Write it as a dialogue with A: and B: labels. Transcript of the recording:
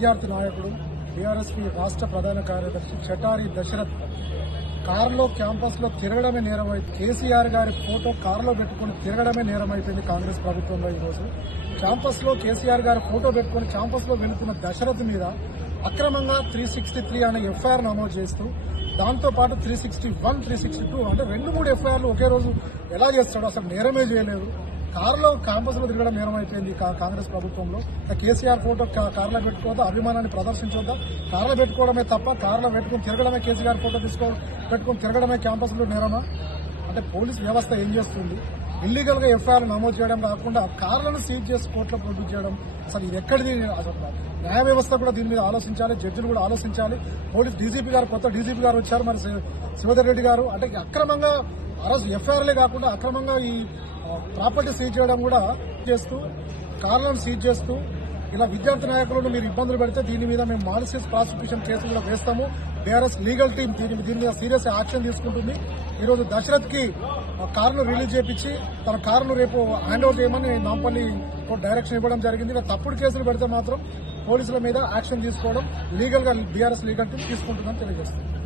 A: విద్యార్థి నాయకుడు బీఆర్ఎస్పీ రాష్ట్ర ప్రధాన కార్యదర్శి చటారి దశరథ్. కారులో క్యాంపస్లో తిరగడమే నేరమైంది కేసీఆర్ గారి ఫోటో కారులో పెట్టుకుని తిరగడమే నేరమైపోయింది కాంగ్రెస్ ప్రభుత్వంలో ఈరోజు. క్యాంపస్లో కేసీఆర్ గారి ఫోటో పెట్టుకుని క్యాంపస్లో వెళుతున్న దశరథ్ మీద అక్రమంగా త్రీ సిక్స్టీ త్రీ అనే ఎఫ్ఐఆర్ నమోదు చేస్తూ దాంతో పాటు three sixty one three sixty two అంటే రెండు మూడు ఎఫ్ఐఆర్లు ఒకే రోజు ఎలా చేస్తాడు అసలు నేరమే చేయలేదు. కారులో క్యాంపస్లో తిరగడం నేరం అయిపోయింది కా- కాంగ్రెస్ ప్రభుత్వంలో. కేసీఆర్ ఫోటో కారులో పెట్టుకోవద్దా? అభిమానాన్ని ప్రదర్శించొద్దా? కారులో పెట్టుకోవడమే తప్ప కారులో పెట్టుకుని తిరగడమే కేసీఆర్ ఫోటో తీసుకో పెట్టుకుని తిరగడమే క్యాంపస్లో నేరమా? అంటే పోలీస్ వ్యవస్థ ఏం చేస్తుంది? ఇల్లీగల్గా ఎఫ్ఐఆర్ నమోదు చేయడం కాకుండా కార్లను సీజ్ చేసి కోర్టులో ప్రొడ్యూస్ చేయడం. అసలు ఇది ఎక్కడిది? అసలు న్యాయ వ్యవస్థ కూడా దీని మీద ఆలోచించాలి జడ్జిలు కూడా ఆలోచించాలి. పోలీస్ డీజీపీ గారు కొత్త డీజీపీ గారు వచ్చారు మరి శివధర్ రెడ్డి గారు. అంటే అక్రమంగా అరెస్ట్ ఎఫ్ఐఆర్లే కాకుండా అక్రమంగా ఈ ప్రాపర్టీ సీజ్ చేయడం కూడా చేస్తూ కార్లను సీజ్ చేస్తూ ఇలా విద్యార్థి నాయకులను మీరు ఇబ్బందులు పెడితే దీని మీద మేము మాలిసియస్ ప్రాసిక్యూషన్ కేసు కూడా వేస్తాము. బీఆర్ఎస్ లీగల్ టీం దీని దీని మీద సీరియస్ యాక్షన్ తీసుకుంటుంది. ఈరోజు దశరథ్కి కారును రిలీజ్ చేపించి తన కారును రేపు హ్యాండ్ ఓవర్ చేయమని నాంపల్లి డైరెక్షన్ ఇవ్వడం జరిగింది. ఇలా తప్పుడు కేసులు పెడితే మాత్రం పోలీసుల మీద యాక్షన్ తీసుకోవడం లీగల్గా బీఆర్ఎస్ లీగల్ టీం తీసుకుంటుందని తెలియజేస్తుంది.